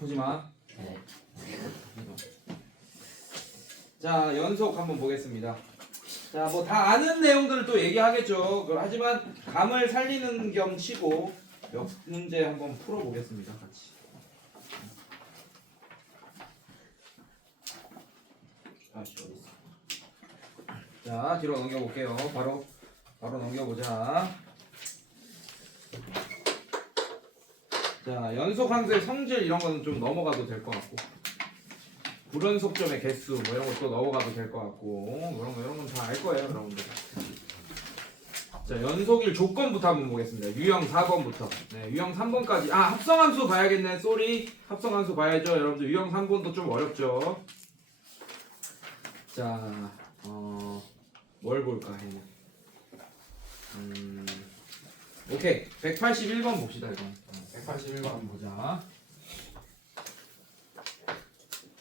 아프지 마. 네. 자, 연속 한번 보겠습니다. 자, 뭐 다 아는 내용들을 또 얘기하겠죠. 하지만 감을 살리는 겸 치고 몇 문제 한번 풀어보겠습니다. 같이. 아씨 어디 있어? 자, 뒤로 넘겨볼게요. 바로 넘겨보자. 자, 연속 함수의 성질 이런 거는 좀 넘어가도 될 것 같고, 불연속점의 개수 뭐 이런 것도 넘어가도 될 것 같고, 이런 건 다 알 거예요, 여러분들. 자, 연속일 조건부터 한번 보겠습니다. 유형 4번부터. 네, 유형 3번까지. 아, 합성함수 봐야겠네. 쏘리. 합성함수 봐야죠. 여러분들 유형 3번도 좀 어렵죠. 자, 뭘 볼까 해는. 오케이. 181번 봅시다, 이건. 181번 한번 보자.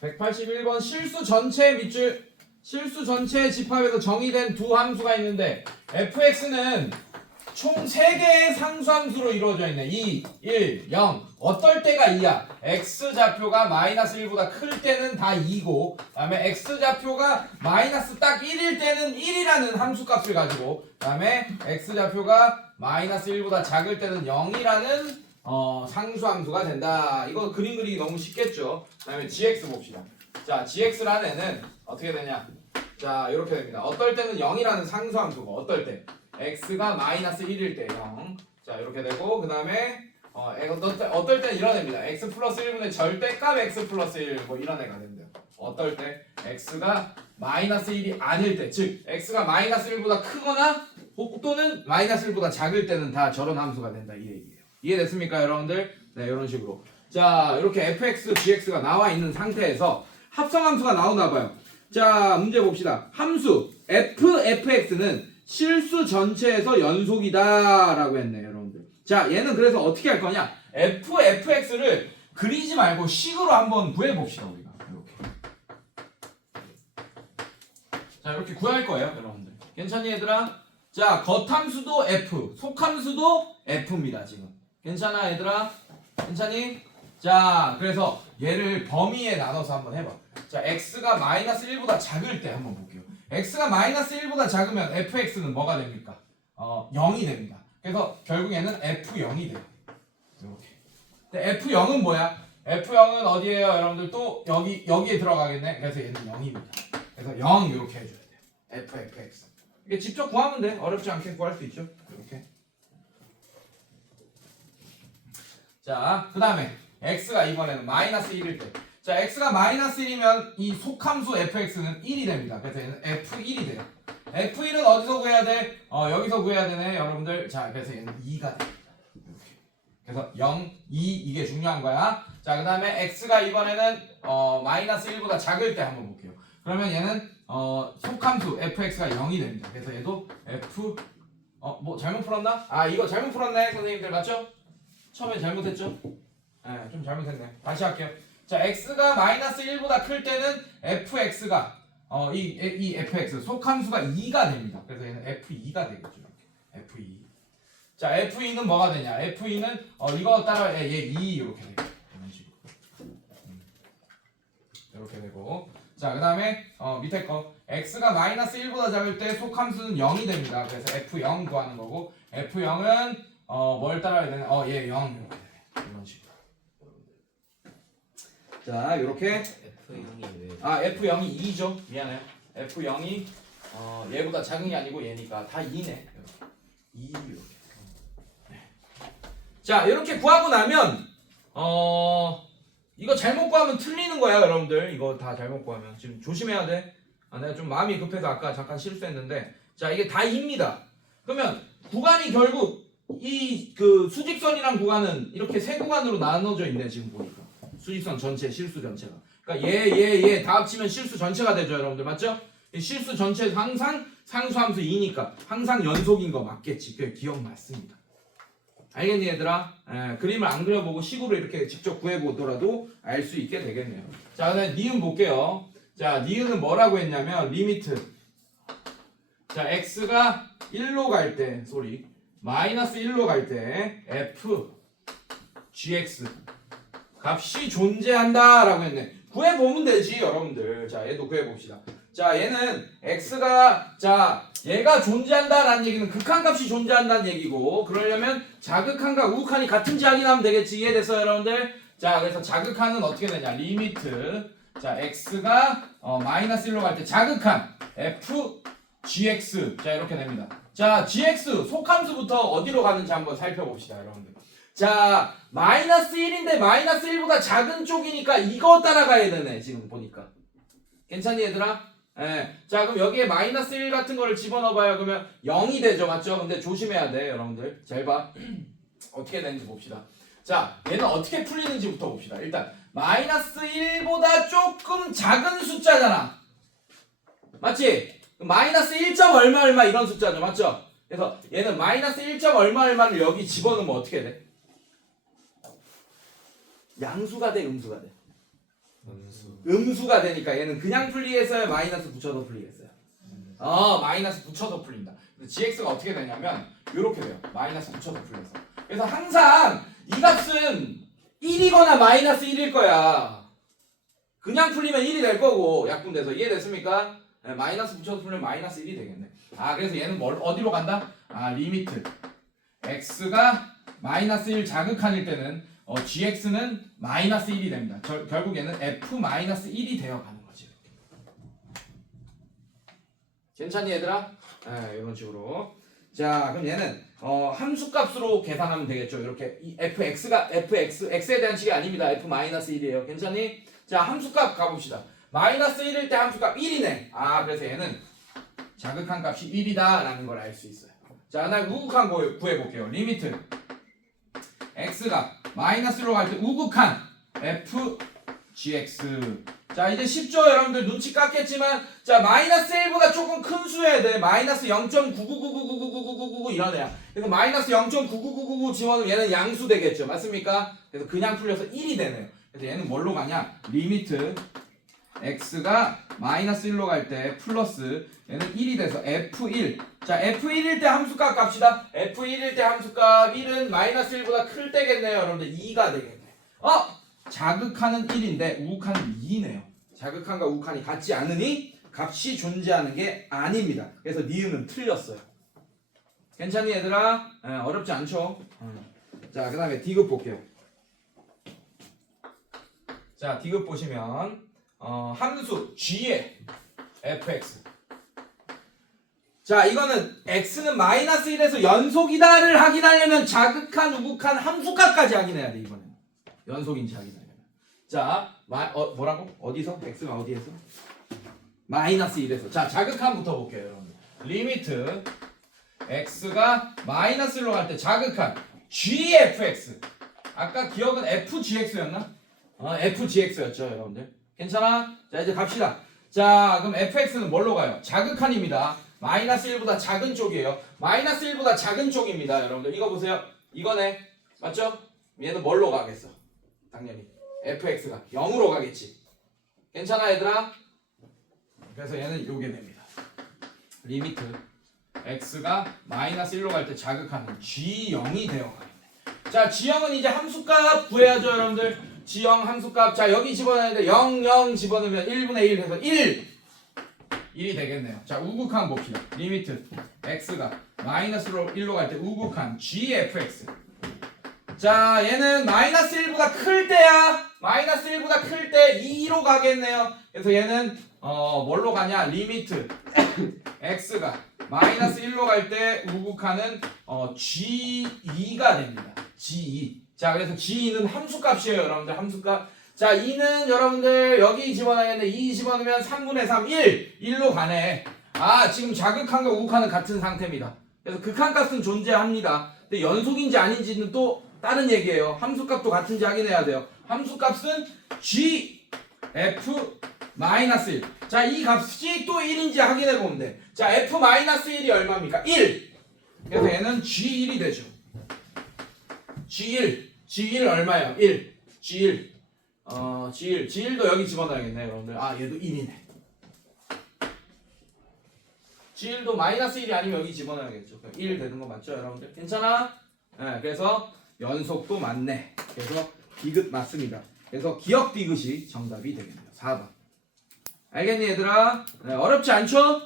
181번 실수 전체 밑줄, 실수 전체 집합에서 정의된 두 함수가 있는데 fx는 총 3개의 상수함수로 이루어져 있네. 2, 1, 0. 어떨 때가 2야? x좌표가 마이너스 1보다 클 때는 다 2고, 그 다음에 x좌표가 마이너스 딱 1일 때는 1이라는 함수값을 가지고, 그 다음에 x좌표가 마이너스 1보다 작을 때는 0이라는 상수함수가 된다. 이거 그림 그리기 너무 쉽겠죠. 그 다음에 gx 봅시다. 자, gx라는 애는 어떻게 되냐? 자, 이렇게 됩니다. 어떨 때는 0이라는 상수함수고, 어떨 때? x가 마이너스 1일 때 0. 자, 이렇게 되고, 그 다음에 어떨 때는 이런 애입니다. x 플러스 1분의 절대값 x 플러스 1, 뭐 이런 애가 된대요. 어떨 때? x가 마이너스 1이 아닐 때, 즉 x가 마이너스 1보다 크거나 또는 마이너스 1보다 작을 때는 다 저런 함수가 된다, 이 얘기예요. 이해됐습니까, 여러분들? 네, 이런 식으로. 자, 이렇게 fx, gx가 나와 있는 상태에서 합성함수가 나오나 봐요. 자, 문제 봅시다. 함수 fx는 실수 전체에서 연속이다 라고 했네요, 여러분들. 자, 얘는 그래서 어떻게 할 거냐? fx를 그리지 말고 식으로 한번 구해봅시다, 우리가. 이렇게. 자, 이렇게 구할 거예요, 여러분들. 괜찮니, 얘들아? 자, 겉함수도 f, 속함수도 f입니다, 지금. 괜찮아, 얘들아? 괜찮니? 자, 그래서 얘를 범위에 나눠서 한번 해봐. 자, x가 마이너스 1보다 작을 때 한번 볼게요. x가 마이너스 1보다 작으면 fx는 뭐가 됩니까? 0이 됩니다. 그래서 결국에는 f0이 돼요. 이렇게. 근데 f0은 뭐야? f0은 어디에요, 여러분들? 또 여기에 들어가겠네. 그래서 얘는 0입니다. 그래서 0 이렇게 해줘야 돼요. fx. 이게 직접 구하면 돼. 어렵지 않게 구할 수 있죠. 이렇게. 자, 그 다음에 x가 이번에는 마이너스 1일 때. 자, x가 마이너스 1이면 이 속함수 fx는 1이 됩니다. 그래서 얘는 f1이 돼요. f1은 어디서 구해야 돼? 여기서 구해야 되네, 여러분들. 자, 그래서 얘는 2가 됩니다. 이렇게. 그래서 0, 2 이게 중요한 거야. 자, 그 다음에 x가 이번에는 마이너스 1보다 작을 때 한번 볼게요. 그러면 얘는 속함수 fx가 0이 됩니다. 그래서 얘도 f 뭐 잘못 풀었나? 아, 이거 잘못 풀었네, 선생님들. 맞죠? 처음에 잘못했죠? 네, 좀 잘못했네. 다시 할게요. 자, x가 마이너스 1보다 클 때는 fx가 이 fx 속함수가 2가 됩니다. 그래서 얘는 f2가 되겠죠. 이렇게. f2. 자, f2는 뭐가 되냐? f2는 이거 따라 얘 2 이렇게 되고, 이런 식으로. 이렇게 되고. 자, 그 다음에 밑에 거 x가 마이너스 1보다 작을 때 속함수는 0이 됩니다. 그래서 f0 구하는 거고, f0은 뭘 따라야 되나? 얘 0 이렇게 되네. 이런 식으로. 자, 이렇게 F0이 왜? F0이 2죠. 미안해요. F0이 얘보다 작은 게 아니고 얘니까 다 2네. 2 이렇게. 네. 자, 이렇게 구하고 나면 이거 잘못 구하면 틀리는 거야, 여러분들. 이거 다 잘못 구하면 지금 조심해야 돼. 내가 좀 마음이 급해서 아까 잠깐 실수했는데, 자, 이게 다 2입니다. 그러면 구간이 결국 이 그 수직선이랑 구간은 이렇게 세 구간으로 나눠져 있네, 지금 보니까. 수직선 전체, 실수 전체가. 그러니까 얘 다 합치면 실수 전체가 되죠, 여러분들. 맞죠? 실수 전체에서 항상 상수함수 2니까 항상 연속인 거 맞겠지. 그 기억 맞습니다. 알겠니, 얘들아? 그림을 안 그려보고 식으로 이렇게 직접 구해보더라도 알 수 있게 되겠네요. 자, 그다음에 니은 볼게요. 자, 니은은 뭐라고 했냐면 리미트. 자, x가 1로 갈 때, 마이너스 1로 갈 때 f gx 값이 존재한다라고 했네. 구해보면 되지 여러분들. 자 얘도 구해봅시다. 자 얘는 x가 자 얘가 존재한다라는 얘기는 극한값이 존재한다는 얘기고, 그러려면 자극한과 우극한이 같은지 확인하면 되겠지. 이해됐어요 여러분들? 자 그래서 자극한은 어떻게 되냐, 리미트 자 x가 마이너스 1로 갈 때 자극한 f gx 자 이렇게 됩니다. 자 gx 속함수부터 어디로 가는지 한번 살펴봅시다 여러분들. 자 마이너스 1인데 마이너스 1보다 작은 쪽이니까 이거 따라가야 되네 지금 보니까. 괜찮니 얘들아? 예. 자 그럼 여기에 마이너스 1 같은 거를 집어넣어봐요. 그러면 0이 되죠, 맞죠? 근데 조심해야 돼 여러분들. 잘 봐. 어떻게 되는지 봅시다. 자 얘는 어떻게 풀리는지부터 봅시다. 일단 마이너스 1보다 조금 작은 숫자잖아, 맞지? 마이너스 1점 얼마 얼마 이런 숫자죠, 맞죠? 그래서 얘는 마이너스 1점 얼마 얼마를 여기 집어넣으면 어떻게 돼? 양수가 돼, 음수가 돼? 음수가 되니까 얘는 그냥 풀리겠어요, 마이너스 붙여서 풀리겠어요? 마이너스 붙여서 풀린다. 그래서 gx가 어떻게 되냐면 이렇게 돼요. 마이너스 붙여서 풀려서. 그래서 항상 이 값은 1이거나 마이너스 1일 거야. 그냥 풀리면 1이 될 거고, 약분돼서. 이해됐습니까? 네, 마이너스 붙여서 풀리면 마이너스 1이 되겠네. 그래서 얘는 어디로 간다? 리미트 x가 마이너스 1 자극한일 때는 gx는 마이너스 1이 됩니다. 결국 얘는 f 마이너스 1이 되어가는 거지. 괜찮니 얘들아? 이런 식으로. 자 그럼 얘는 함수값으로 계산하면 되겠죠. 이렇게 이 x에 대한 식이 아닙니다. f 마이너스 1이에요. 괜찮니? 자 함수값 가봅시다. 마이너스 1일 때 함수값 1이네. 그래서 얘는 자극한 값이 1이다 라는 걸 알 수 있어요. 자 나 우극한 거 구해볼게요. 리미트 x가 마이너스로 갈 때 우극한 f gx. 자 이제 쉽죠 여러분들? 눈치 깠겠지만 자 마이너스 1보다 조금 큰 수여야 돼. 마이너스 0.999999999 이런 애야. 그래서 마이너스 0.99999 집어넣으면 얘는 양수 되겠죠, 맞습니까? 그래서 그냥 풀려서 1이 되네요. 그래서 얘는 뭘로 가냐, 리미트 x가 마이너스 1로 갈 때 플러스 얘는 1이 돼서 f1. 자 f1일 때 함수값 값이다. f1일 때 함수값 1은 마이너스 1보다 클 때겠네요 여러분들. 2가 되겠네. 자극하는 1인데 우극하는 2네요. 자극한과 우극한이 같지 않으니 값이 존재하는 게 아닙니다. 그래서 니은은 틀렸어요. 괜찮니 얘들아? 어렵지 않죠? 자 그 다음에 D급 볼게요. 자 D급 보시면 함수 g의 fx. 자 이거는 x는 마이너스 1에서 연속이다를 확인하려면 자극한 우극한 함수값까지 확인해야 돼. 이번에는 연속인지 확인하려면. 자 뭐라고? 어디서? x가 어디에서? 마이너스 1에서. 자 자극한부터 볼게요 여러분. 리미트 x가 마이너스 1로 갈 때 자극한 gfx. 아까 기억은 fgx였나? fgx였죠 여러분들. 괜찮아? 자 이제 갑시다. 자 그럼 fx는 뭘로 가요? 자극한입니다. 마이너스 1보다 작은 쪽이에요. 마이너스 1보다 작은 쪽입니다 여러분들. 이거 보세요. 이거네, 맞죠? 얘는 뭘로 가겠어? 당연히 fx가 0으로 가겠지. 괜찮아 얘들아? 그래서 얘는 요게 됩니다. 리미트 x가 마이너스 1로 갈 때 자극하는 g0이 되어가겠네. 자 g0은 이제 함수값 구해야죠 여러분들. g0 함수값. 자 여기 집어넣어야 돼. 0, 0 집어넣으면 1분의 1 해서 1이 되겠네요. 자 우극한 봅시다. 리미트 x가 마이너스로 1로 갈 때 우극한 gfx. 자 얘는 마이너스 1보다 클 때야. 마이너스 1보다 클 때 2로 가겠네요. 그래서 얘는 뭘로 가냐, 리미트 x가 마이너스 1로 갈 때 우극한은 g2가 됩니다. g2. 자 그래서 g2는 함수값이에요 여러분들. 함수값. 자 2는 여러분들 여기 집어넣어야겠네. 2 집어넣으면 3분의 3 1로 가네. 지금 자극한과 우극한은 같은 상태입니다. 그래서 극한값은 존재합니다. 근데 연속인지 아닌지는 또 다른 얘기예요. 함수값도 같은지 확인해야 돼요. 함수값은 g f 마이너스 1. 자 이 값이 또 1인지 확인해 보면 돼. 자 f 마이너스 1이 얼마입니까? 1. 그래서 얘는 g1이 되죠. g1 얼마예요? 1. g1 G1도 여기 집어넣어야겠네 여러분들. 얘도 1이네. G1도 마이너스 1이 아니면 여기 집어넣어야겠죠. 1 되는 거 맞죠 여러분들? 괜찮아? 네, 그래서 연속도 맞네. 그래서 디귿 맞습니다. 그래서 기억 디귿이 정답이 되겠네요. 4번. 알겠니 얘들아? 네, 어렵지 않죠?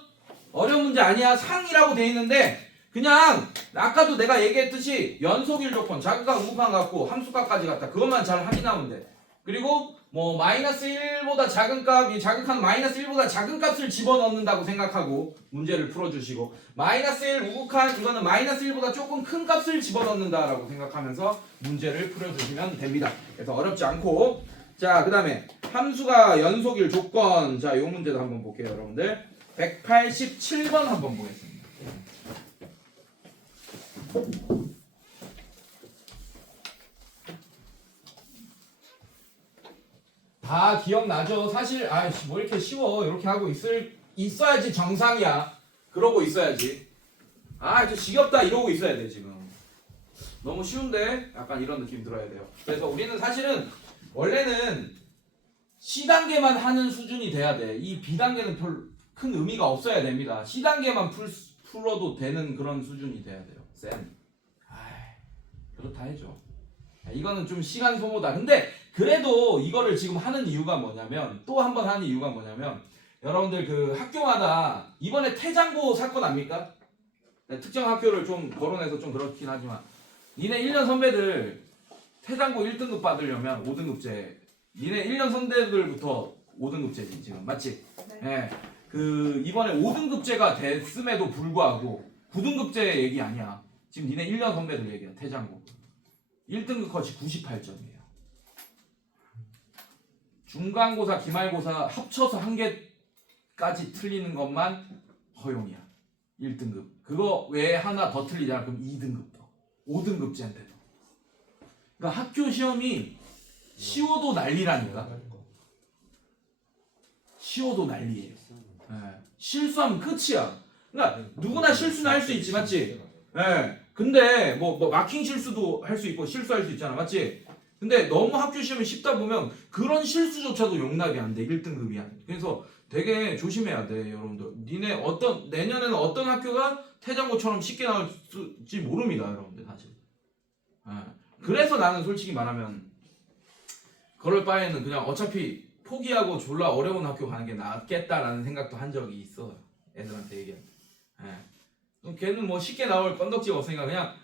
어려운 문제 아니야. 상이라고 돼 있는데 그냥 아까도 내가 얘기했듯이 연속일 조건, 자극각, 우극한 같고 함수값까지 같다. 그것만 잘 확인하면 돼. 그리고 뭐 마이너스 1보다 작은 값, 이 자극한 마이너스 1보다 작은 값을 집어넣는다고 생각하고 문제를 풀어주시고 마이너스 1 우극한 이거는 마이너스 1보다 조금 큰 값을 집어넣는다라고 생각하면서 문제를 풀어주시면 됩니다. 그래서 어렵지 않고 자, 그 다음에 함수가 연속일 조건. 자, 이 문제도 한번 볼게요, 여러분들. 187번 한번 보겠습니다. 다 기억나죠? 사실 아이씨 뭐 이렇게 쉬워. 이렇게 하고 있어야지 정상이야. 그러고 있어야지. 아, 저 지겹다 이러고 있어야 돼 지금. 너무 쉬운데 약간 이런 느낌 들어야 돼요. 그래서 우리는 사실은 원래는 C단계만 하는 수준이 돼야 돼. 이 B단계는 별 큰 의미가 없어야 됩니다. C단계만 풀어도 되는 그런 수준이 돼야 돼요. 쌤. 아이, 그렇다 해줘. 이거는 좀 시간 소모다. 근데 그래도 이거를 지금 하는 이유가 뭐냐면 또 한 번 하는 이유가 뭐냐면 여러분들 그 학교마다 이번에 태장고 사건 압니까? 특정 학교를 좀 거론해서 좀 그렇긴 하지만 니네 1년 선배들 태장고 1등급 받으려면 5등급제 니네 1년 선배들부터 5등급제지 지금 맞지? 네. 그 이번에 5등급제가 됐음에도 불구하고 9등급제 얘기 아니야. 지금 니네 1년 선배들 얘기야. 태장고 1등급 컷이 98점이에요. 중간고사, 기말고사 합쳐서 한 개까지 틀리는 것만 허용이야. 1등급. 그거 외에 하나 더 틀리잖아. 그럼 2등급 더. 5등급제인데도. 그러니까 학교 시험이 쉬워도 난리라니까. 쉬워도 난리예요. 네. 실수하면 끝이야. 그러니까 누구나 실수는 할 수 있지, 맞지? 네. 근데 뭐 마킹 실수도 할 수 있고 실수할 수 있잖아, 맞지? 근데 너무 학교 시험이 쉽다 보면 그런 실수조차도 용납이 안 돼. 1등급이야. 그래서 되게 조심해야 돼, 여러분들. 니네 내년에는 어떤 학교가 태장고처럼 쉽게 나올지 모릅니다, 여러분들 사실. 네. 그래서 나는 솔직히 말하면 그럴 바에는 그냥 어차피 포기하고 졸라 어려운 학교 가는 게 낫겠다라는 생각도 한 적이 있어. 애들한테 얘기할 때. 네. 걔는 뭐 쉽게 나올 건덕지가 없으니까 그냥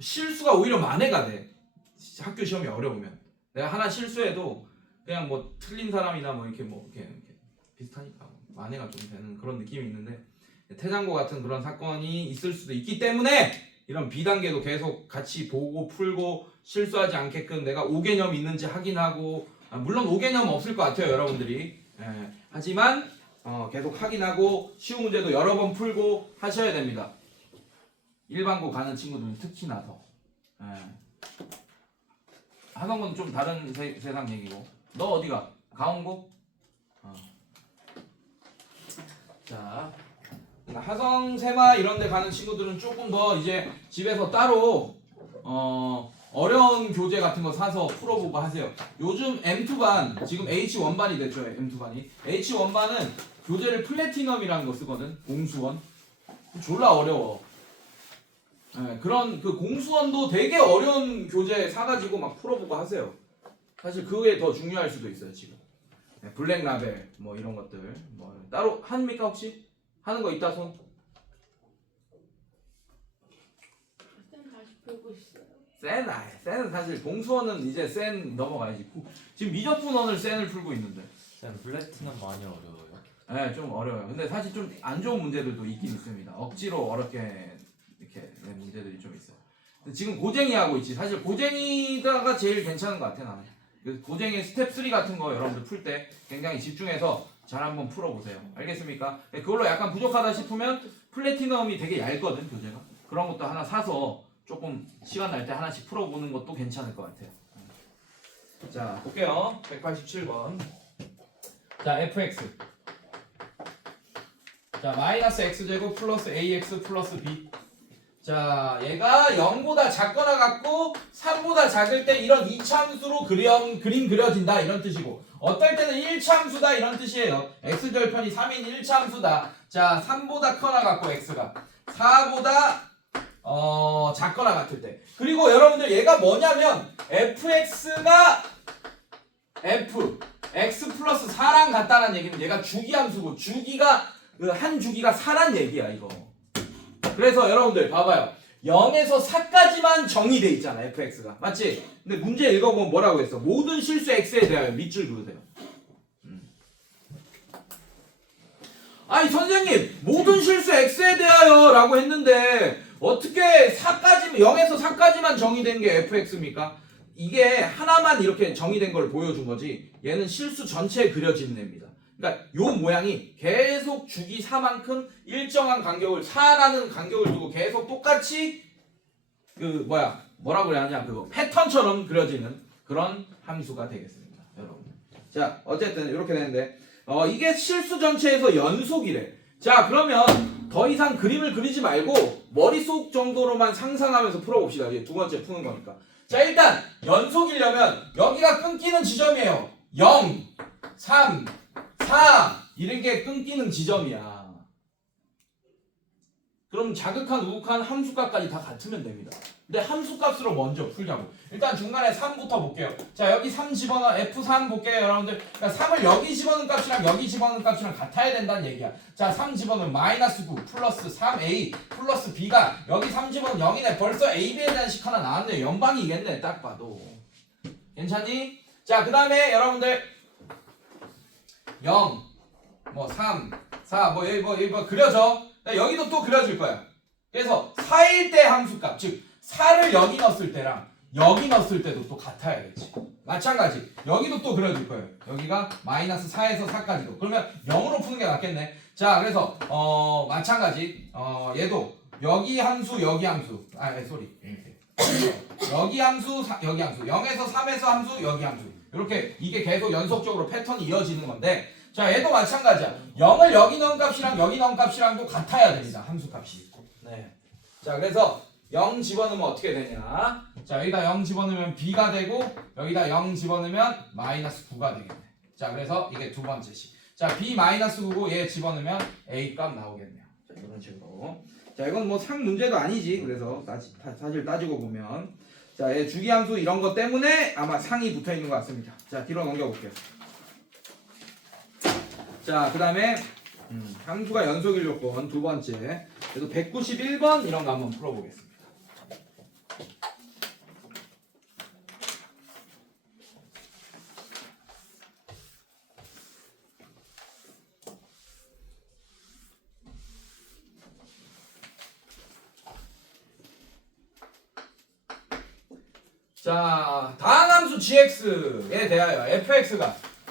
실수가 오히려 만회가 돼. 학교 시험이 어려우면 내가 하나 실수해도 그냥 뭐 틀린 사람이나 뭐 이렇게 비슷하니까 만회가 좀 되는 그런 느낌이 있는데 태장고 같은 그런 사건이 있을 수도 있기 때문에 이런 B단계도 계속 같이 보고 풀고 실수하지 않게끔 내가 5개념 있는지 확인하고 물론 5개념 없을 것 같아요 여러분들이. 하지만 계속 확인하고 쉬운 문제도 여러 번 풀고 하셔야 됩니다. 일반고 가는 친구들은 특히나 더. 하던 건 좀 다른 세상 얘기고. 너 어디가? 가온고? 자, 하성, 세마 이런 데 가는 친구들은 조금 더 이제 집에서 따로 어려운 교재 같은 거 사서 풀어보고 하세요. 요즘 M2반, 지금 H1반이 됐죠, M2반이. H1반은 교재를 플래티넘이라는 거 쓰거든, 공수원. 졸라 어려워. 그런 그 공수원도 되게 어려운 교재 사가지고 막 풀어보고 하세요. 사실 그게 더 중요할 수도 있어요, 지금. 블랙 라벨, 뭐 이런 것들. 뭐 따로 합니까, 혹시? 하는 거 있다, 손? 센은 사실 공수원은 이제 센 넘어가야지. 지금 미적분원을 센을 풀고 있는데. 쌤 플래티넘 많이 어려워요. 네, 좀 어려워요. 근데 사실 좀 안 좋은 문제들도 있긴 있습니다. 억지로 어렵게 이렇게 낸 문제들이 좀 있어요. 근데 지금 고쟁이 하고 있지. 사실 고쟁이다가 제일 괜찮은 것 같아 나는. 그래서 고쟁이 스텝 3 같은 거 여러분들 풀 때 굉장히 집중해서 잘 한번 풀어보세요. 알겠습니까? 그걸로 약간 부족하다 싶으면 플래티넘이 되게 얇거든 교재가. 그런 것도 하나 사서 조금 시간 날 때 하나씩 풀어보는 것도 괜찮을 것 같아요. 자, 볼게요. 187번. 자, fx. 자, 마이너스 x제곱 플러스 ax 플러스 b. 자, 얘가 0보다 작거나 같고 3보다 작을 때 이런 이차함수로 그림 그려진다 이런 뜻이고, 어떨 때는 1차함수다 이런 뜻이에요. x절편이 3인 1차함수다. 자, 3보다 커나 같고 x가 4보다 작거나 같을 때. 그리고 여러분들 얘가 뭐냐면 fx가 x 플러스 4랑 같다는 얘기는 얘가 주기함수고 주기가 한 주기가 4란 얘기야 이거. 그래서 여러분들 봐봐요. 0에서 4까지만 정의돼 있잖아 fx가. 맞지? 근데 문제 읽어보면 뭐라고 했어? 모든 실수 x에 대하여 밑줄 그으세요. 아니 선생님 모든 실수 x에 대하여 라고 했는데 어떻게 4까지 0에서 4까지만 정의된 게 fx입니까? 이게 하나만 이렇게 정의된 걸 보여준 거지 얘는 실수 전체에 그려지는 애입니다. 그러니까 요 모양이 계속 주기 4만큼 일정한 간격을 4라는 간격을 두고 계속 똑같이 뭐라고 그래야 하냐 그거 패턴처럼 그려지는 그런 함수가 되겠습니다. 여러분. 자 어쨌든 이렇게 되는데 이게 실수 전체에서 연속이래. 자 그러면 더 이상 그림을 그리지 말고 머릿속 정도로만 상상하면서 풀어봅시다. 이제 두 번째 푸는 거니까. 자 일단 연속이려면 여기가 끊기는 지점이에요. 0, 3, 4 이런 게 끊기는 지점이야. 그럼 자극한, 우극한, 함수값까지 다 같으면 됩니다. 근데 함수값으로 먼저 풀자고. 일단 중간에 3부터 볼게요. 자 여기 3 집어넣어 F3 볼게요 여러분들. 그러니까 3을 여기 집어넣은 값이랑 여기 집어넣은 값이랑 같아야 된다는 얘기야. 자 3 집어넣으면 마이너스 9 플러스 3A 플러스 B가 여기 3 집어넣으면 0이네. 벌써 AB에 대한 식 하나 나왔네. 연방이겠네 딱 봐도. 괜찮니? 자 그 다음에 여러분들 0 3 4 여기 그려져. 여기도 또 그려질 거야. 그래서 4일 때 함수값 즉 4를 여기 넣었을 때랑 여기 넣었을 때도 또 같아야겠지. 마찬가지 여기도 또 그려질 거예요. 여기가 마이너스 4에서 4까지도. 그러면 0으로 푸는 게 낫겠네. 자 그래서 마찬가지 얘도 여기 함수 여기 함수 여기 함수 여기 함수 0에서 3에서 함수 여기 함수 이렇게 이게 계속 연속적으로 패턴이 이어지는 건데 자 얘도 마찬가지야. 0을 여기 넣은 값이랑 여기 넣은 값이랑도 같아야 됩니다. 함수 값이. 네. 자 그래서 0 집어넣으면 어떻게 되냐. 자 여기다 0 집어넣으면 B가 되고 여기다 0 집어넣으면 마이너스 9가 되겠네. 자 그래서 이게 두 번째 식. 자 B 마이너스 9고 얘 집어넣으면 A 값 나오겠네요. 자 이런 식으로. 자 이건 뭐 상 문제도 아니지. 그래서 사실 따지고 보면 자 얘 주기함수 이런 것 때문에 아마 상이 붙어있는 것 같습니다. 자 뒤로 넘겨볼게요. 자 그 다음에 함수가 연속일 요건 두 번째. 그래서 191번 이런 거 한번 풀어보겠습니다. 자 다항함수 gx에 대하여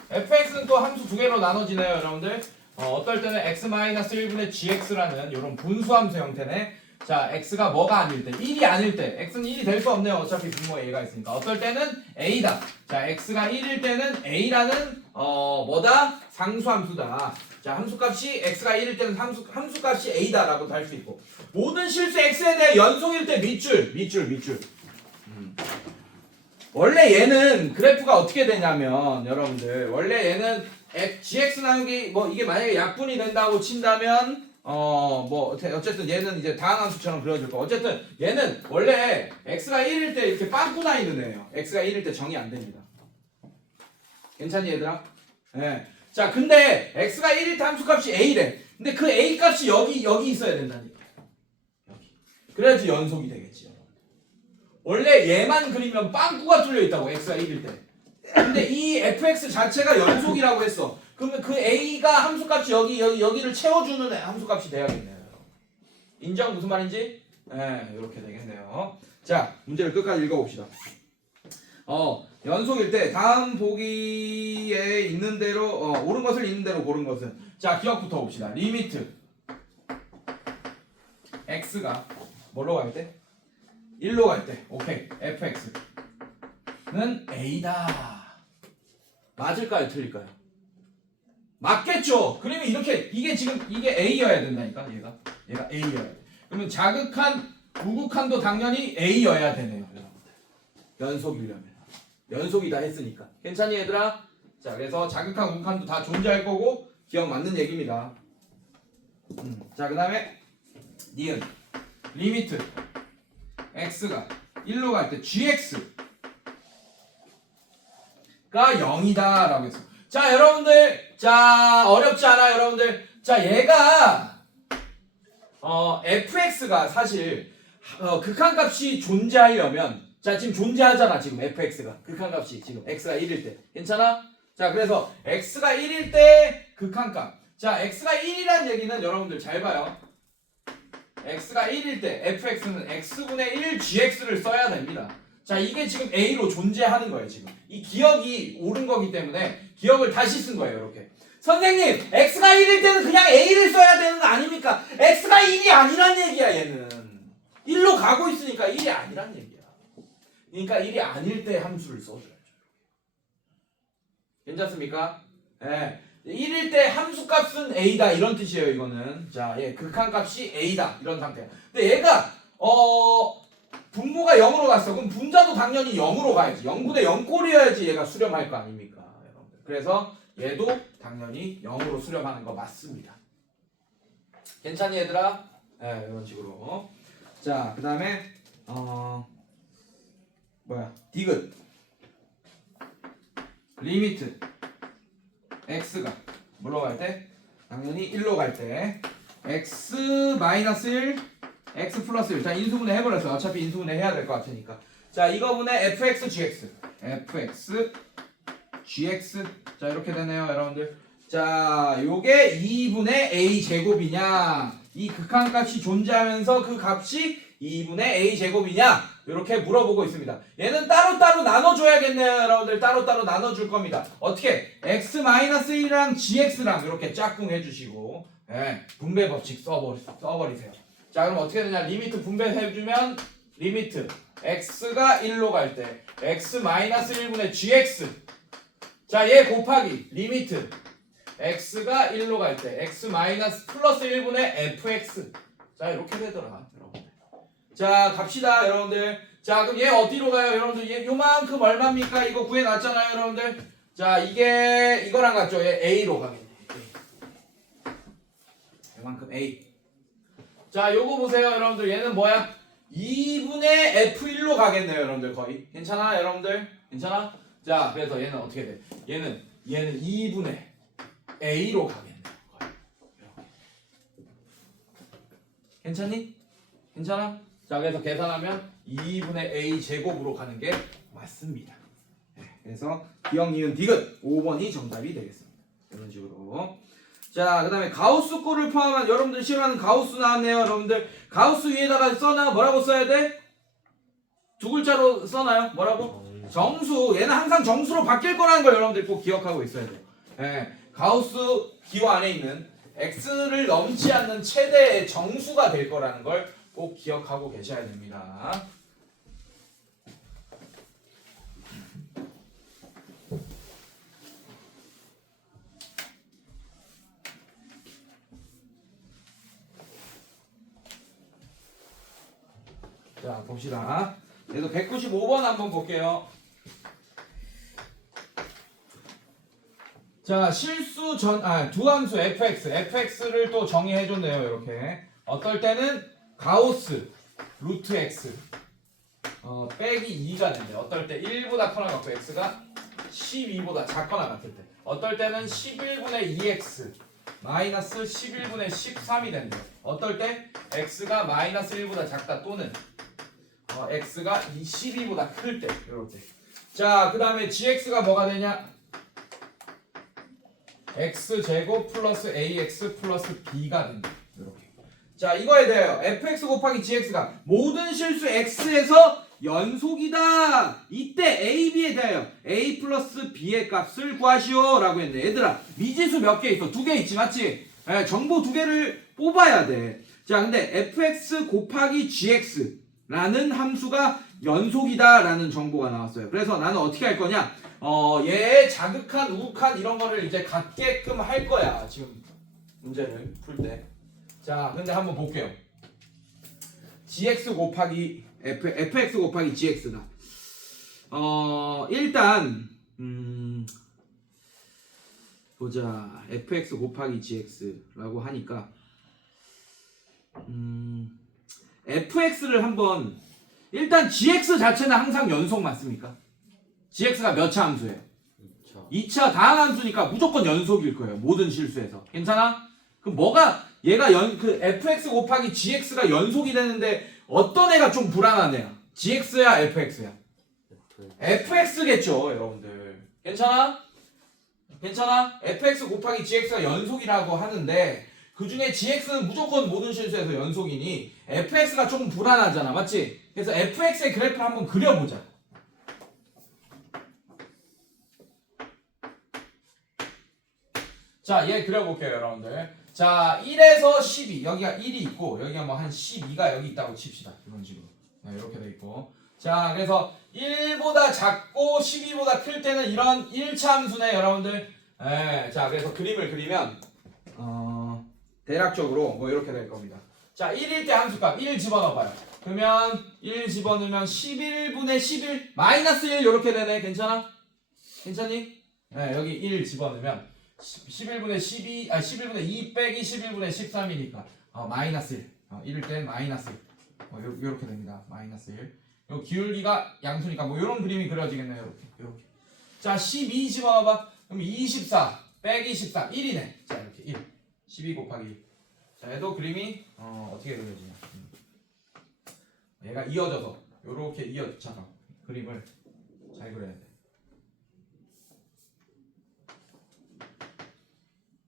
fx는 또 함수 두 개로 나눠지네요 여러분들. 어떨 때는 x-1분의 gx라는 이런 분수함수 형태네. 자 x가 뭐가 아닐 때 1이 아닐 때 x는 1이 될 수 없네요. 어차피 분모에 a가 있으니까. 어떨 때는 a다. 자 x가 1일 때는 a라는 뭐다? 상수함수다. 자 함수값이 x가 1일 때는 함수값이 a다라고도 할 수 있고 모든 실수 x에 대해 연속일 때 밑줄 원래 얘는 그래프가 어떻게 되냐면 여러분들 원래 얘는 gx 나누기 뭐 이게 만약에 약분이 된다고 친다면 어쨌든 얘는 이제 다항함수처럼 그려줄 거. 어쨌든 얘는 원래 x가 1일 때 이렇게 빵꾸 나 있는 애예요. x가 1일 때 정의 안 됩니다. 괜찮니 얘들아? 네. 자 근데 x가 1일 때 함수값이 a래. 근데 그 a 값이 여기 있어야 된다니까. 여기. 그래야지 연속이 되겠지. 원래 얘만 그리면 빵꾸가 뚫려 있다고 x가 1일 때. 근데 이 fx 자체가 연속이라고 했어. 그러면 그 a가 함수값이 여기를 채워주는 함수값이 돼야겠네요. 인정? 무슨 말인지? 네, 이렇게 되겠네요. 자, 문제를 끝까지 읽어봅시다. 연속일 때 다음 보기에 있는 대로 옳은 것을 있는 대로 고른 것은 자 기억부터 봅시다. 리미트 x가 뭘로 갈 때? 1로 갈 때. 오케이. fx는 a다. 맞을까요? 틀릴까요? 맞겠죠. 그러면 이게 지금 이게 a여야 된다니까. 얘가 a여야 돼. 그러면 자극한 우극한도 당연히 a여야 되네요. 연속이려면. 연속이다 했으니까. 괜찮니 얘들아? 자 그래서 자극한 우극한도 다 존재할 거고 기억 맞는 얘기입니다. 자 그 다음에 니은 리미트 x가 1로 갈 때 gx 0이다라고 했어. 자, 여러분들, 자, 어렵지 않아, 여러분들. 자, 얘가 fx가 사실 극한값이 존재하려면, 자, 지금 존재하잖아, 지금 fx가 극한값이 지금 x가 1일 때, 괜찮아? 자, 그래서 x가 1일 때 극한값. 자, x가 1이란 얘기는 여러분들 잘 봐요. x가 1일 때 fx는 x분의 1 gx를 써야 됩니다. 자, 이게 지금 a로 존재하는 거예요. 지금 이 기억이 옳은 거기 때문에 기억을 다시 쓴 거예요. 이렇게. 선생님, x가 1일 때는 그냥 a를 써야 되는 거 아닙니까? x가 1이 아니란 얘기야. 얘는 1로 가고 있으니까 1이 아니란 얘기야. 그러니까 1이 아닐 때 함수를 써줘야죠. 괜찮습니까? 예. 1일 때 함수값은 a다 이런 뜻이에요. 이거는. 자, 예, 극한값이 a다 이런 상태야. 근데 얘가 분모가 0으로 갔어. 그럼 분자도 당연히 0으로 가야지. 0분의 0꼴이어야지 얘가 수렴할 거 아닙니까? 여러분들. 그래서 얘도 당연히 0으로 수렴하는 거 맞습니다. 괜찮니 얘들아? 네, 이런 식으로. 자, 그 다음에 디귿 리미트 x가 뭘로 갈 때? 당연히 1로 갈 때 x 마이너스 1 x 플러스 1. 자, 인수분해 해버렸어. 어차피 인수분해 해야 될 것 같으니까. 자, 이거분의 fx gx fx gx. 자, 이렇게 되네요 여러분들. 자, 요게 2분의 a 제곱이냐, 이 극한값이 존재하면서 그 값이 2분의 a 제곱이냐, 이렇게 물어보고 있습니다. 얘는 따로따로 나눠줘야겠네요 여러분들. 따로따로 나눠줄 겁니다. 어떻게? x-1이랑 gx랑 이렇게 짝꿍 해주시고, 예, 분배 법칙 써버리세요. 자, 그럼 어떻게 되냐? 리미트 분배해주면 리미트 x가 1로 갈 때 x-1분의 gx. 자, 얘 곱하기 리미트 x가 1로 갈 때 x 플러스 1분의 fx. 자, 이렇게 되더라 여러분들. 자, 갑시다 여러분들. 자, 그럼 얘 어디로 가요 여러분들? 얘 요만큼 얼마입니까? 이거 구해놨잖아요 여러분들. 자, 이게 이거랑 같죠? 얘 a로 가겠네. 요만큼 a. 자, 요거 보세요 여러분들. 얘는 뭐야? 2분의 f1로 가겠네요 여러분들. 거의 괜찮아 여러분들? 괜찮아? 자, 그래서 얘는 어떻게 돼? 얘는 2분의 a로 가겠네요. 거의. 이렇게. 괜찮니? 괜찮아? 자, 그래서 계산하면 2분의 a 제곱으로 가는 게 맞습니다. 네, 그래서 기억, 니은, 디귿 5번이 정답이 되겠습니다. 이런 식으로. 자, 그 다음에 가우스 꼴을 포함한, 여러분들 싫어하는 가우스 나왔네요 여러분들. 가우스 위에다가 써나 뭐라고 써야 돼? 두 글자로 써나요? 뭐라고? 정수. 얘는 항상 정수로 바뀔 거라는 걸 여러분들 꼭 기억하고 있어야 돼요. 예, 가우스 기호 안에 있는 x를 넘지 않는 최대의 정수가 될 거라는 걸 꼭 기억하고 계셔야 됩니다. 자, 봅시다. 그래서 195번 한번 볼게요. 자, 실수 두 함수 fx를 또 정의해줬네요. 이렇게. 어떨 때는 가우스 루트 x 빼기 2가 된대. 어떨 때 1보다 커나 같고 x가 12보다 작거나 같을 때. 어떨 때는 11분의 2x 마이너스 11분의 13이 된대. 어떨 때 x가 마이너스 1보다 작다 또는 x가 12보다 클 때. 이렇게. 자, 그 다음에 gx가 뭐가 되냐? x제곱 플러스 ax 플러스 b가 된다. 이렇게. 자, 이거에 대하여 fx 곱하기 gx가 모든 실수 x에서 연속이다. 이때 a, b에 대하여 a 플러스 b의 값을 구하시오 라고 했네. 얘들아, 미지수 몇 개 있어? 2개 있지, 맞지? 예, 정보 2개를 뽑아야 돼. 자, 근데 fx 곱하기 gx라는 함수가 연속이다 라는 정보가 나왔어요. 그래서 나는 어떻게 할 거냐? 얘의 자극한, 우극한 이런 거를 이제 갖게끔 할 거야. 지금 문제를 풀 때. 자, 근데 한번 볼게요. gx 곱하기 fx 곱하기 gx다. 일단 보자. fx 곱하기 gx라고 하니까 fx를 한번, 일단 gx 자체는 항상 연속 맞습니까? gx가 몇 차 함수예요? 2차. 2차 다항함수니까 무조건 연속일 거예요. 모든 실수에서. 괜찮아? 그럼 뭐가 얘가 그 fx 곱하기 gx가 연속이 되는데 어떤 애가 좀 불안한 애야? gx야 fx야? fx겠죠, 여러분들. 괜찮아? 괜찮아? fx 곱하기 gx가 연속이라고 하는데 그 중에 gx는 무조건 모든 실수에서 연속이니 fx가 조금 불안하잖아, 맞지? 그래서 fx의 그래프를 한번 그려보자. 자, 얘 그려볼게요, 여러분들. 자, 1에서 12 여기가 1이 있고 여기가 뭐 한 12가 여기 있다고 칩시다. 이런 식으로. 네, 이렇게 돼 있고. 자, 그래서 1보다 작고 12보다 클 때는 이런 1차 함수네, 여러분들. 네, 자, 그래서 그림을 그리면 대략적으로 뭐 이렇게 될 겁니다. 자, 1일 때 함수값 1 집어넣어봐요. 그러면 1 집어넣으면 11분의 11 마이너스 1 이렇게 되네. 괜찮아? 괜찮니? 네, 여기 1 집어넣으면 11분의 12, 11분의 2 빼기 11분의 13이니까 마이너스 1. 1일 땐 마이너스 1. 요렇게 됩니다. 마이너스 1. 요 기울기가 양수니까 뭐 요런 그림이 그려지겠네요. 요렇게. 자, 12 집어넣어봐. 그럼 24 빼기 13. 1이네. 자, 이렇게 1. 12 곱하기 1. 자, 얘도 그림이 어떻게 그려지냐. 얘가 이어져서 요렇게 이어져서 그림을 잘 그려야 돼.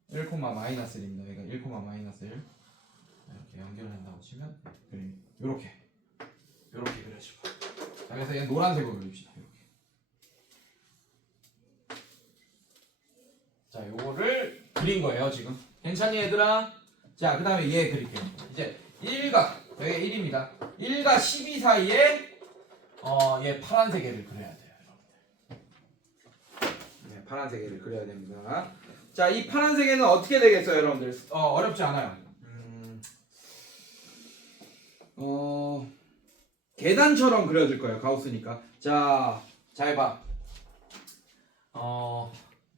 1, 마이너스 1입니다. 여기가 1, 마이너스 1 이렇게 연결한다고 치면 그림이 요렇게 그려지고. 자, 그래서 얘 노란색으로 그립시다. 이렇게. 자, 요거를 그린 거예요 지금. 괜찮니 얘들아? 자, 그 다음에 얘 그릴게요. 이제 1과 여기 1입니다. 1과 12 사이에 얘 파란색 애를 그려야 돼요, 여러분들. 네, 파란색 애를 그려야 됩니다. 자, 이 파란색에는 어떻게 되겠어요, 여러분들? 어렵지 않아요. 계단처럼 그려질 거예요, 가우스니까. 자, 잘 봐.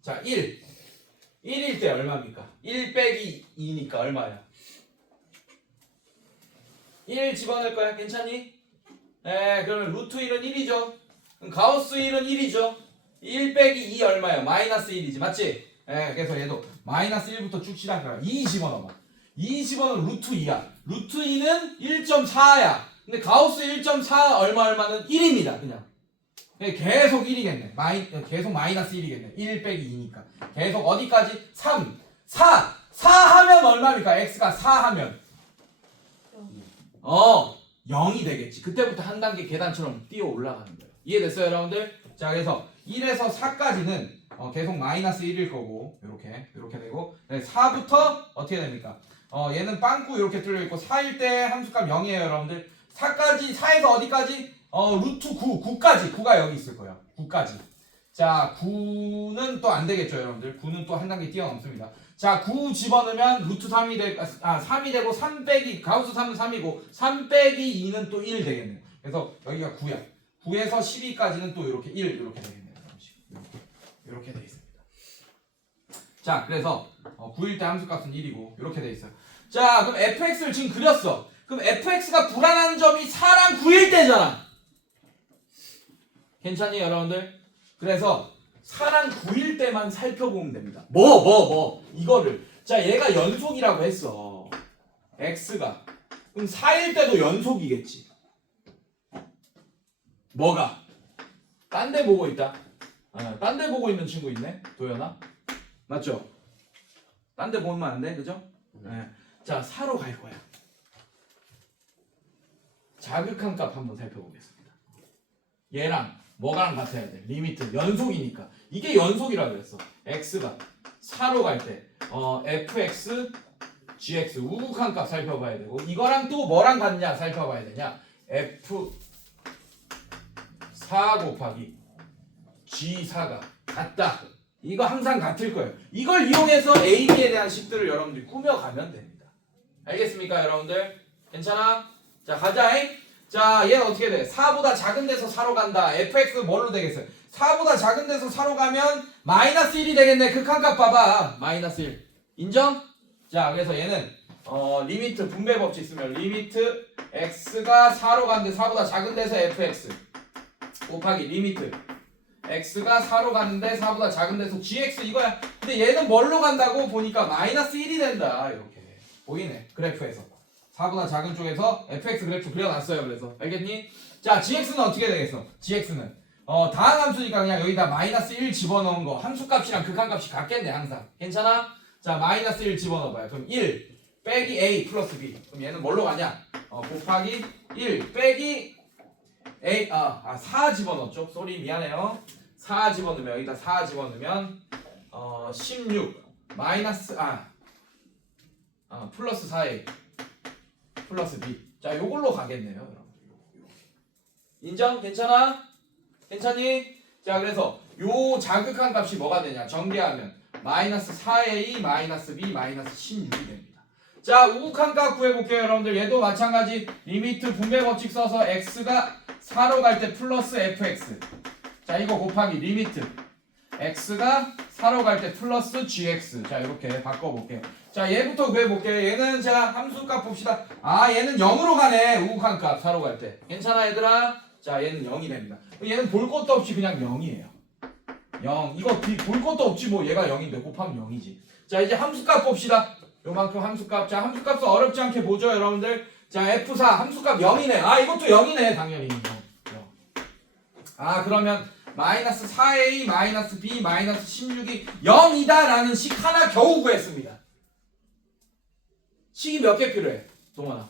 자, 1일 때 얼마입니까? 1 빼기 2니까 얼마야? 1 집어넣을 거야, 괜찮니? 네, 그러면 루트 1은 1이죠. 그럼 가우스 1은 1이죠. 1 빼기 2 얼마예요? 마이너스 1이지, 맞지? 네, 그래서 얘도 마이너스 1부터 쭉 시작해요. 2 집어넣어봐. 2 집어넣으면 루트 2야. 루트 2는 1.4야. 근데 가우스 1.4 얼마는 1입니다. 그냥. 계속 1이겠네. 계속 마이너스 1이겠네. 1 빼기 2니까. 계속 어디까지? 3. 4 하면 얼마입니까? x가 4 하면 0이 되겠지. 그때부터 한 단계 계단처럼 뛰어 올라가는 거예요. 이해됐어요, 여러분들? 자, 그래서 1에서 4까지는 계속 마이너스 1일 거고 이렇게 되고 4부터 어떻게 됩니까? 얘는 빵꾸 이렇게 뚫려 있고 4일 때 함수값 0이에요, 여러분들. 4에서 어디까지? 루트 9까지. 9가 여기 있을 거예요. 9까지. 자, 9는 또 안 되겠죠, 여러분들. 9는 또 한 단계 뛰어넘습니다. 자, 9 집어넣으면 루트 3이 되고 3이 되고 3 빼기 가우스 3은 3이고 3 빼기 2는 또 1 되겠네요. 그래서 여기가 9야. 9에서 12까지는 또 이렇게 1 이렇게 되겠네요. 이렇게 돼 있습니다. 자, 그래서 9일 때 함수값은 1이고 이렇게 돼 있어요. 자, 그럼 fx를 지금 그렸어. 그럼 fx가 불안한 점이 4랑 9일 때잖아. 괜찮니, 여러분들? 그래서 4랑 9일 때만 살펴보면 됩니다. 이거를. 자, 얘가 연속이라고 했어. x가. 그럼 4일 때도 연속이겠지. 뭐가? 딴 데 보고 있다. 딴 데 보고 있는 친구 있네? 도연아? 맞죠? 딴 데 보면 안 돼? 그죠? 네. 자, 4로 갈 거야. 자극한 값 한번 살펴보겠습니다. 얘랑 뭐가랑 같아야 돼? 리미트. 연속이니까. 이게 연속이라고 그랬어. x가 4로 갈 때 fx, gx 우극한 값 살펴봐야 되고 이거랑 또 뭐랑 같냐 살펴봐야 되냐? f 4 곱하기 G4가 같다. 이거 항상 같을 거예요. 이걸 이용해서 AB에 대한 식들을 여러분들이 꾸며가면 됩니다. 알겠습니까, 여러분들? 괜찮아? 자, 가자잉. 자, 얘는 어떻게 돼? 4보다 작은 데서 4로 간다. fx 뭘로 되겠어요? 4보다 작은 데서 4로 가면 마이너스 1이 되겠네. 극한값 봐봐. 마이너스 1. 인정? 자, 그래서 얘는 리미트 분배 법칙 쓰면 리미트 x가 4로 가는데 4보다 작은 데서 fx 곱하기 리미트 x가 4로 가는데 4보다 작은 데서 gx 이거야. 근데 얘는 뭘로 간다고 보니까 마이너스 1이 된다. 이렇게 보이네 그래프에서 4보다 작은 쪽에서 fx 그래프 그려놨어요. 그래서 알겠니? 자 gx는 어떻게 되겠어? gx는 다항 함수니까 그냥 여기다 마이너스 1 집어넣은 거 함수값이랑 극한값이 같겠네 항상. 괜찮아? 자 마이너스 1 집어넣어봐요. 그럼 1 빼기 a 플러스 b. 그럼 얘는 뭘로 가냐? 곱하기 1 빼기 a 4 집어넣었죠. 쏘리 미안해요. 4 집어넣으면 여기다 4 집어넣으면 16 마이너스 플러스 4a 플러스 b. 자 요걸로 가겠네요. 여러분. 인정? 괜찮아? 괜찮니? 자 그래서 요 자극한 값이 뭐가 되냐? 정리하면 마이너스 4a 마이너스 b 마이너스 16이 됩니다. 자 우극한 값 구해볼게요. 여러분들 얘도 마찬가지 리미트 분배 법칙 써서 x가 4로 갈 때 플러스 fx. 자 이거 곱하기 리미트 x가 4로 갈 때 플러스 gx. 자 이렇게 바꿔볼게요. 자 얘부터 구해볼게요. 얘는 자 함수값 봅시다. 얘는 0으로 가네. 우극한 값 4로 갈 때. 괜찮아 얘들아? 자 얘는 0이 됩니다. 얘는 볼 것도 없이 그냥 0이에요. 0 이거 볼 것도 없지 뭐 얘가 0인데 곱하면 0이지. 자 이제 함수값 봅시다. 요만큼 함수값. 자 함수값은 어렵지 않게 보죠 여러분들. 자 F4 함수값 0이네. 이것도 0이네 당연히. 0. 그러면 마이너스 4a 마이너스 b 마이너스 16이 0이다 라는 식 하나 겨우 구했습니다. 식이 몇 개 필요해? 동원아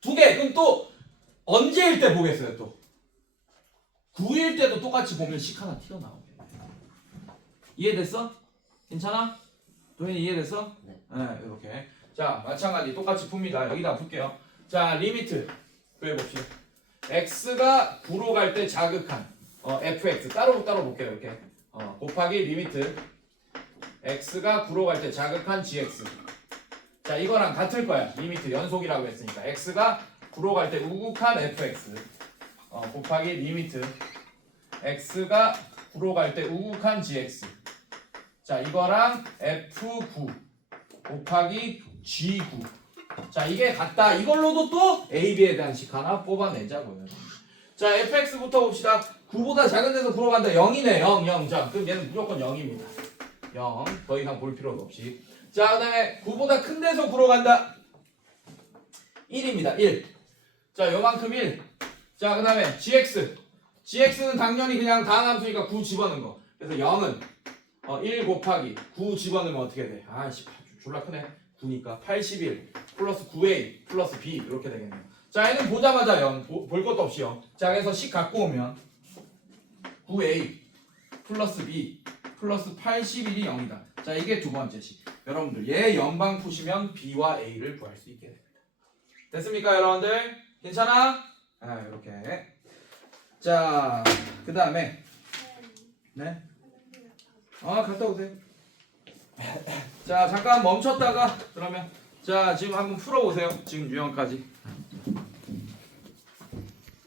2개. 그럼 또 언제일 때 보겠어요 또? 9일 때도 똑같이 보면 식 하나 튀어나오게. 이해됐어? 괜찮아? 도현이 이해됐어? 네. 이렇게. 자 마찬가지 똑같이 풉니다. 여기다 풀게요. 자 리미트 구해봅시다. x가 9로 갈 때 자극한 fx 따로 볼게요. 이렇게 곱하기 리미트 x가 9로 갈 때 자극한 gx. 자 이거랑 같을 거야. 리미트 연속이라고 했으니까 x가 9로 갈 때 우극한 fx 곱하기 리미트 x가 9로 갈 때 우극한 gx. 자 이거랑 f9 곱하기 g9. 자 이게 같다. 이걸로도 또 a, b에 대한 식 하나 뽑아내자고요. 자 fx부터 봅시다. 9보다 작은 데서 9로 간다. 0이네. 0. 자 그럼 얘는 무조건 0입니다. 0. 더 이상 볼 필요도 없이. 자 그 다음에 9보다 큰 데서 9로 간다. 1입니다. 1. 자 요만큼 1. 자 그 다음에 gx는 당연히 그냥 다항함수니까 9 집어넣은 거. 그래서 0은 1 곱하기 9 집어넣으면 어떻게 돼? 졸라 크네. 9니까 81 플러스 9a 플러스 b 이렇게 되겠네요. 자 얘는 보자마자 0 볼 것도 없이 0. 자 그래서 식 갖고 오면 9a 플러스 b 플러스 81이 0이다. 자 이게 두 번째 식. 여러분들 얘 연방 푸시면 b와 a를 구할 수 있게 됩니다. 됐습니까 여러분들? 괜찮아? 이렇게. 자 그 다음에 네? 갔다 오세요. 자 잠깐 멈췄다가 그러면 자 지금 한번 풀어보세요. 지금 유형까지.